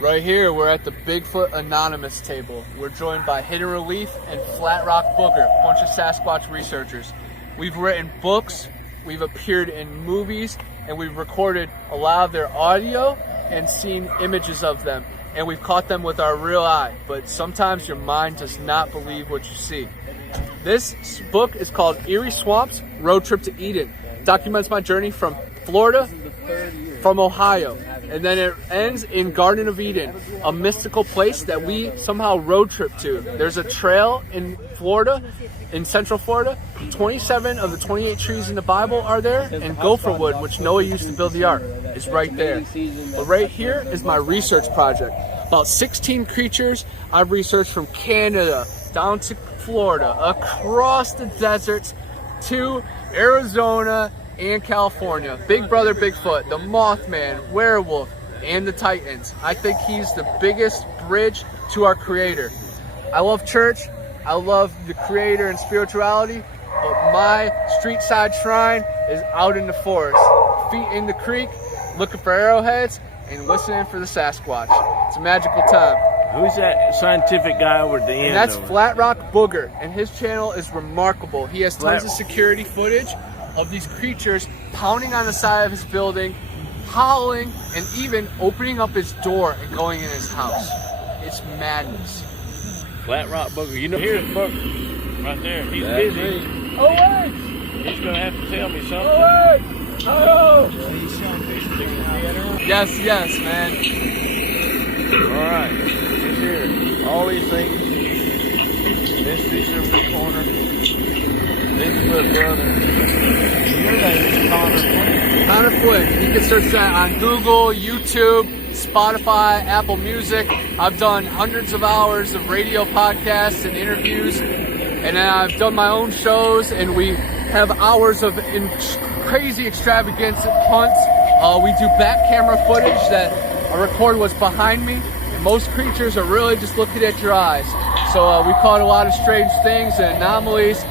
Right here, we're at the Bigfoot Anonymous table. We're joined by Hidden Relief and Flatrock Booger, a bunch of Sasquatch researchers. We've written books, we've appeared in movies, and we've recorded a lot of their audio and seen images of them. And we've caught them with our real eye, but sometimes your mind does not believe what you see. This book is called Eerie Swamps, Road Trip to Eden. It documents my journey from Florida, from Ohio, and then it ends in Garden of Eden, a mystical place that we somehow road trip to. There's a trail in Florida, in Central Florida. 27 of the 28 trees in the Bible are there, and gopher wood, which Noah used to build the ark, is right there. But right here is my research project. About 16 creatures I've researched from Canada down to Florida, across the deserts to Arizona and California. Big Brother Bigfoot, the Mothman, Werewolf, and the Titans. I think he's the biggest bridge to our Creator. I love church, I love the Creator and spirituality, but my street side shrine is out in the forest, feet in the creek, looking for arrowheads and listening for the Sasquatch. It's a magical time. Who's that scientific guy over at the end? And that's Flatrock Booger, and his channel is remarkable. He has tons of security footage of these creatures pounding on the side of his building, howling, and even opening up his door and going in his house. It's madness. Flatrock Booger. You know, here's Booger right there. He's busy. Oh, wait! He's going to have to tell me something. Oh, wait! Oh! Yes, man. All right. He's here. All these things. Mysteries of the corner. Bigfoot brother. Your name is Connor Flynn. Connor Flynn. You can search that on Google, YouTube, Spotify, Apple Music. I've done hundreds of hours of radio podcasts and interviews, and I've done my own shows, and we have hours of crazy extravagant hunts. We do back camera footage that I record what's behind me, and most creatures are really just looking at your eyes. So we caught a lot of strange things and anomalies,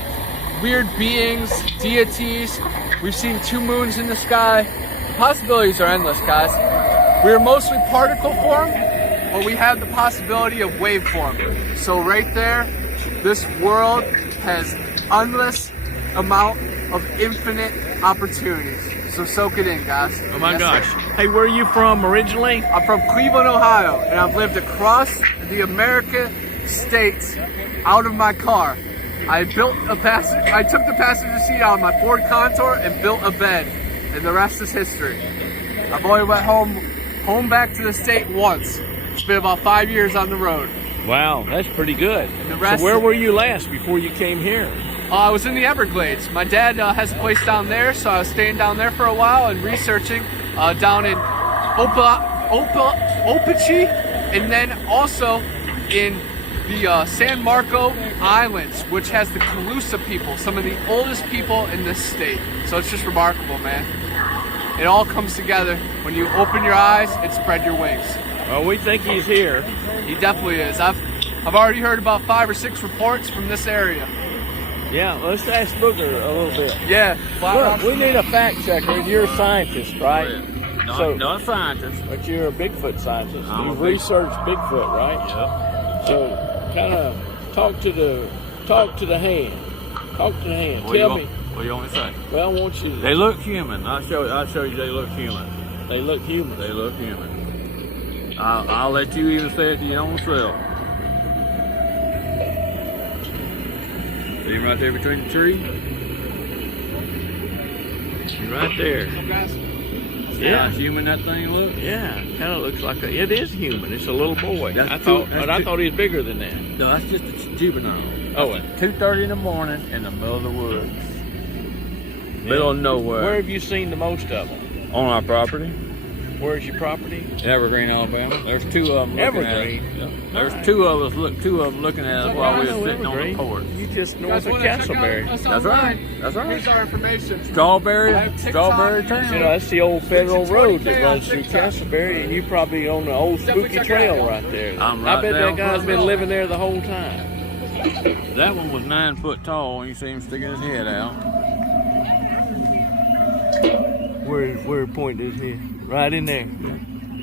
weird beings, deities. We've seen 2 moons in the sky. The possibilities are endless, guys. We are mostly particle form, but we have the possibility of waveform. So right there, this world has endless amount of infinite opportunities. So soak it in, guys. Oh my gosh. Hey, where are you from originally? I'm from Cleveland, Ohio, and I've lived across the American states out of my car. I took the passenger seat out of my Ford Contour and built a bed, and the rest is history. I've only went home back to the state once. It's been about 5 years on the road. Wow, that's pretty good. And the rest, so where were you last before you came here? I was in the Everglades. My dad has a place down there, so I was staying down there for a while and researching down in Opachi, and then also in the San Marco Islands, which has the Calusa people, some of the oldest people in this state. So it's just remarkable, man. It all comes together when you open your eyes and spread your wings. Well, we think he's here. He definitely is. I've already heard about 5 or 6 reports from this area. Yeah, let's ask Booger a little bit. Yeah. Look, we need a fact checker, and you're a scientist, right? Not a scientist. But you're a Bigfoot scientist. I'm You've a big- researched Bigfoot, right? Yeah. So, kind of talk to the hand. Talk to the hand. Tell me. What do you want me to say? Well, I want you to. They look human. I'll show you they look human. They look human. They look human. I'll let you even say it to your own self. See him right there between the tree? He's right there. See how human that thing looks? Yeah, kind of looks like it is human. It's a little boy. I thought he was bigger than that. No, that's just a juvenile. Oh, At 2:30 in the morning in the middle of the woods. Middle of nowhere. Where have you seen the most of them? On our property. Where's your property? Evergreen, Alabama. There's 2 of them. Evergreen? Yeah. There's 2 of us. 2 of them looking at us while we were sitting on the Evergreen. porch. You just You north guys of want to check out Castleberry. us That's online? right. That's right. Here's our information. Strawberry TikTok, town. You know, that's the old federal road that 20K runs on through TikTok. Castleberry, and you probably on the old Definitely spooky check trail it out. right there. I'm I right bet there that guy's on been the living there the whole time. That one was 9 foot tall, and you see him sticking his head out. Where point is he? Right in there.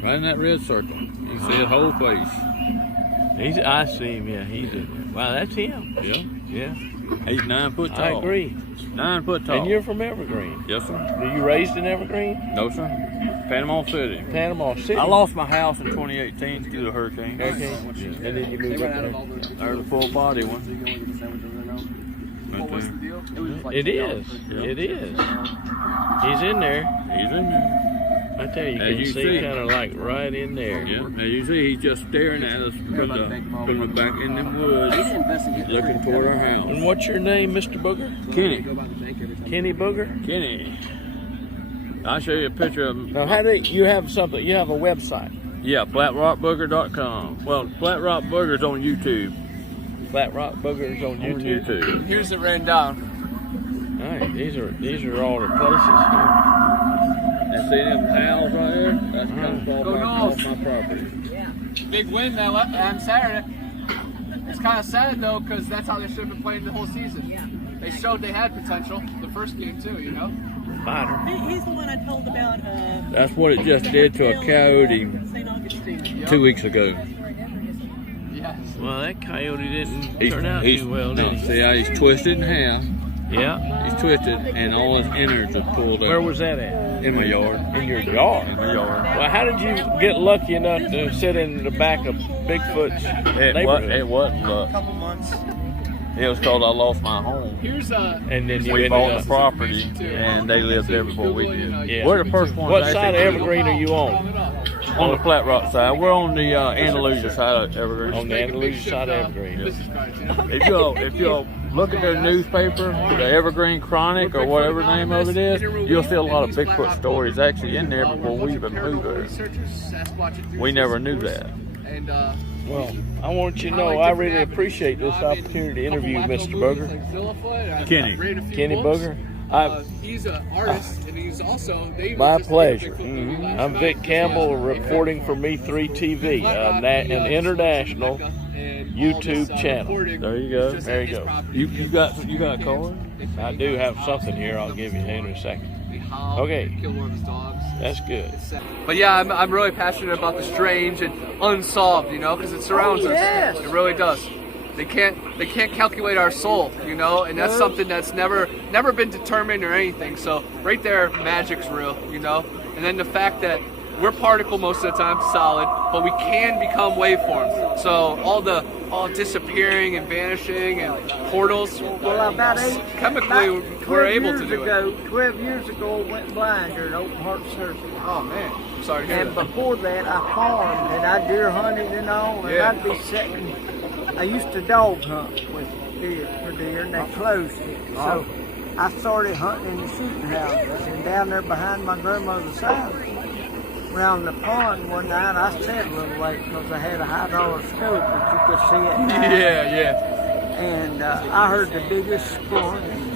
Right in that red circle. You can see his whole face. I see him, yeah. Wow, that's him. Yeah. Yeah. He's 9 foot tall. I agree. 9 foot tall. And you're from Evergreen. Yes, sir. Were you raised in Evergreen? No, sir. Panama City. Panama City. I lost my house in 2018 through the hurricane. Okay. And then you moved up there. There's a full body one. What was the deal? It was like It is. Yeah. It is. He's in there. He's in there. I tell you, As you you can see see. kind of like right in there. Yeah. As you see, he's just staring at us because from the back in the woods, looking toward our house. And what's your name, Mr. Booger? Kenny. Kenny Booger? Kenny. I'll show you a picture of him. Now, how do you have something? You have a website. Yeah, flatrockbooger.com. Well, Flatrock Booger's on YouTube. Flatrock Booger's on YouTube. Here's it written down. All right, these are all the places here. And see them towels right there? That's coming Go off Noles. my property. Big win that on Saturday. It's kind of sad though, because that's how they should have been playing the whole season. They showed they had potential the first game too, you know. Fighter. He's the one I told about. That's what it just did to a coyote St. Augustine. 2 weeks ago. Yes. Well, that coyote didn't turn out too well, no, did he? see how he's twisted in half. Yeah. He's twisted, and all his innards are pulled out. Where was that at? In my yard. In your yard. In my yard. Well, how did you get lucky enough to sit in the back of Bigfoot's neighborhood? It wasn't luck. Couple months. It was because I lost my home. Here's And then you We ended bought up. the property, and they lived there before we did. Yeah. We're the first ones. What actually side of to- Evergreen are you on? On the Flat Rock side. We're on the Andalusia side of Evergreen. On the Andalusia side of Evergreen. If you'll look at their newspaper, the Evergreen Chronic or whatever the name of it is, you'll see a lot of Bigfoot stories actually in there before we even moved there. We never knew that. And Well, I want you to know I really appreciate this opportunity to interview Mr. Booger. Kenny. Kenny Booger. He's an artist, and he's also. My pleasure. I'm Vic Campbell, reporting for Me3 TV, an international YouTube channel. There you go. There you go. You got a card? I do have something here. I'll give you in a second. Okay. Killed one of his dogs. That's good. But yeah, I'm really passionate about the strange and unsolved, you know, because it surrounds us. It really does. They can't calculate our soul, you know, and that's something that's never been determined or anything. So right there, magic's real, you know. And then the fact that we're particle most of the time, solid, but we can become waveforms. So all disappearing and vanishing and portals. Well, about chemically, we're able to do it. 12 years ago, I went blind during open heart surgery. Oh man, I'm sorry to hear And that. before that, I farmed and I deer hunted and all, and Yeah. I'd be sitting. I used to dog hunt with deer, and they closed it. So I started hunting in the shooting houses, and down there behind my grandmother's house, around the pond one night, I sat a little late because I had a high-dollar scope that you could see at night. Yeah. And I heard the biggest scream.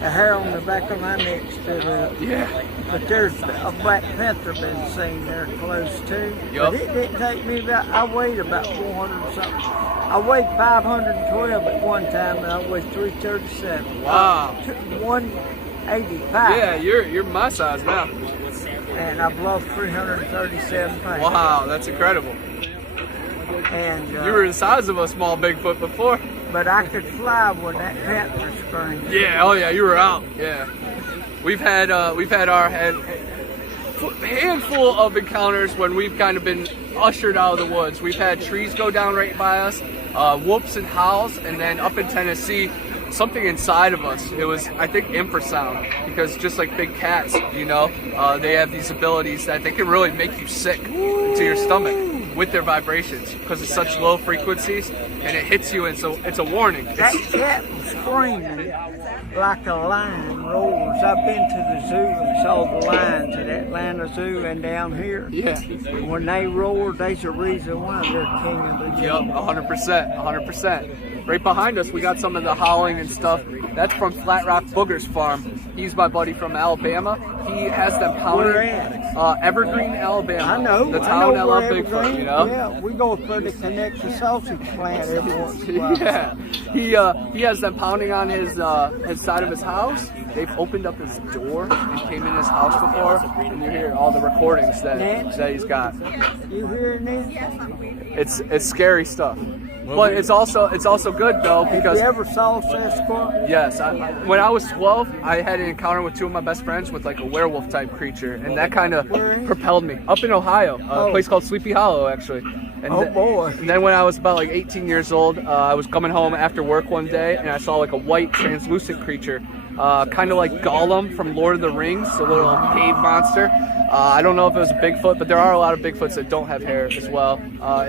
The hair on the back of my neck stood up. Yeah. But there's a black panther been seen there close too. Yup. But it didn't take me I weighed about 400 something. I weighed 512 at one time, and I weighed 337. Wow. 185. Yeah, you're my size now. And I've lost 337 pounds. Wow, that's incredible. And You were the size of a small Bigfoot before. but I could fly when that panther screamed. Yeah, oh yeah, you were out. Yeah, we've had our handful of encounters when we've kind of been ushered out of the woods. We've had trees go down right by us, whoops and howls, and then up in Tennessee, something inside of us. It was, I think, infrasound, because just like big cats, you know, they have these abilities that they can really make you sick to your stomach with their vibrations because it's such low frequencies, and it hits you, and so it's a warning. That cat was screaming like a lion roars. I've been to the zoo and saw the lions at Atlanta Zoo and down here. Yeah. When they roar, there's a reason why they're king of the Yep, jungle. 100%. Right behind us, we got some of the howling and stuff. That's from Flatrock Booger's farm. He's my buddy from Alabama. He has them Where pounding. at? Evergreen, Alabama. I know. The I town know that love where Bigfoot, Evergreen- you know? Yeah, we go for the Connection sausage plant every once in a while. Yeah, he has them pounding on his side of his house. They've opened up his door and came in his house before, and you hear all the recordings that he's got. You hearing this? It's scary stuff, but it's also good though because You ever saw Sasquatch? yes, when I was 12, I had an encounter with two of my best friends with like a werewolf type creature, and that kind of propelled me up in Ohio, a place called Sleepy Hollow actually. And Oh, boy. And then when I was about like 18 years old, I was coming home after work one day, and I saw like a white translucent creature, kind of like Gollum from Lord of the Rings, the little cave monster. I don't know if it was a Bigfoot, but there are a lot of Bigfoots that don't have hair as well.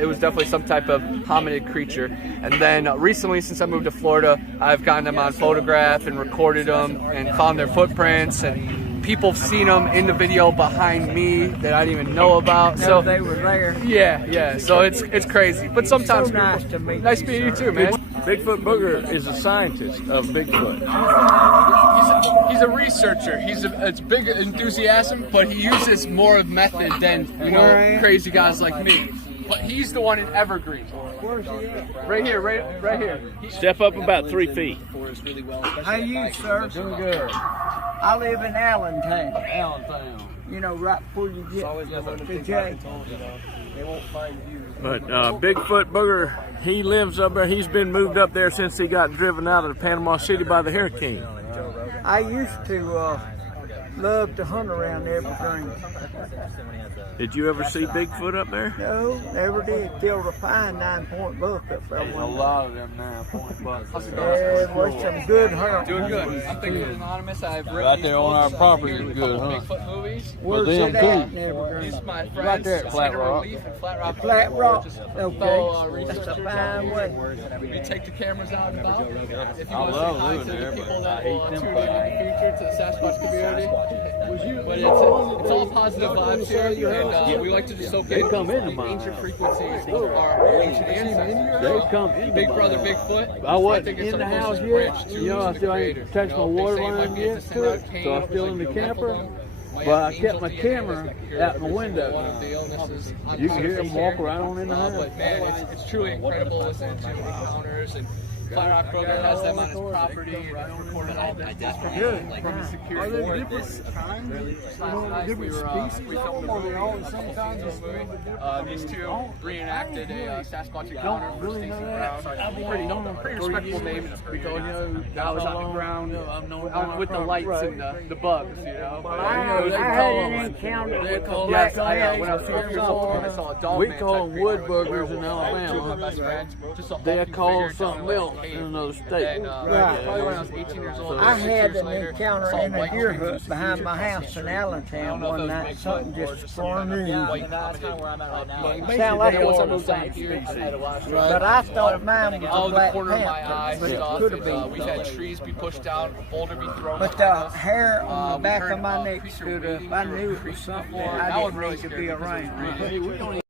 It was definitely some type of hominid creature. And then recently, since I moved to Florida, I've gotten them on photograph and recorded them and found their footprints, and people have seen them in the video behind me that I didn't even know about. So they were there. yeah. So it's crazy. But sometimes So nice to meet nice you, meeting you sir. too, man. Bigfoot Booger is a scientist of Bigfoot. He's a researcher. He's a big enthusiasm, but he uses more method than crazy guys like me. But he's the one in Evergreen. Where's he at? Right here, right here. Step up about 3 feet. How you, sir? Doing good. I live in Allentown. Allentown. You know, right before you get to J. But Bigfoot Booger, he lives up there. He's been moved up there since he got driven out of Panama City by the hurricane. I used to love to hunt around Evergreen. Did you ever see Bigfoot up there? No, never did. Killed a fine 9-point buck up there A one day. lot of them now. Point bucks. Yeah, was some good hunting. Doing good. I'm Bigfoot Anonymous. I've written Right there on our property appeared in is a good, couple huh? Bigfoot movies. Where's them it at too. in Evergreen? These are my friends. Right there at Flat Flatrock. Relief and Flatrock. Flat Rock. Just Okay. fellow That's a researchers fine out way. here. We take the cameras out and about. If you I want to love say hi living to there, the but people that I will hate them tune in in the future to the Sasquatch community. But it's all positive vibes here, and we like to just soak in come into my ancient house. frequencies of our ancient ancestors. They come into Big my Brother house. Bigfoot. I wasn't think it's in the our house closest yet. bridge to You know, I the still Creator. ain't touched my They water say it might line be a yet descendant to it, of Cain, so I'm still in the like camper. Might But I have kept my angels, camera angels that out in the cure one window. of the illnesses. You can hear them walk right on in the house. But man, it's truly incredible listening to encounters, and Flatrock Booger has them on his property and has recorded all this from his security. Are they different kinds? We filmed a movie, a couple scenes of a movie. These two reenacted a Sasquatch encounter. Really know that? Pretty respectable name because I was on the ground with the lights and the bugs, you know. I had an encounter with a black man. When I was 12 years old, I saw a dog. We call them wood buggers in Two of my Alabama. best friends. Just a They hulking call figure them something down else a cave. in another state. And, probably when I was 18 years old, I 6 had years an later, encounter saw in a white deer figures. hut behind my house in Allentown one night. Something just swarmed in. Sound like Once I a moved out here, But I thought mine was out a of the black corner of my eye, panther, but it stuff, could have and, we've been. had trees be pushed down, a boulder be thrown. But behind the us. hair on the We back heard of my a neck creature stood up. wading I through a knew it creek was something before. I That one didn't really need to scared be me because it was around. raining.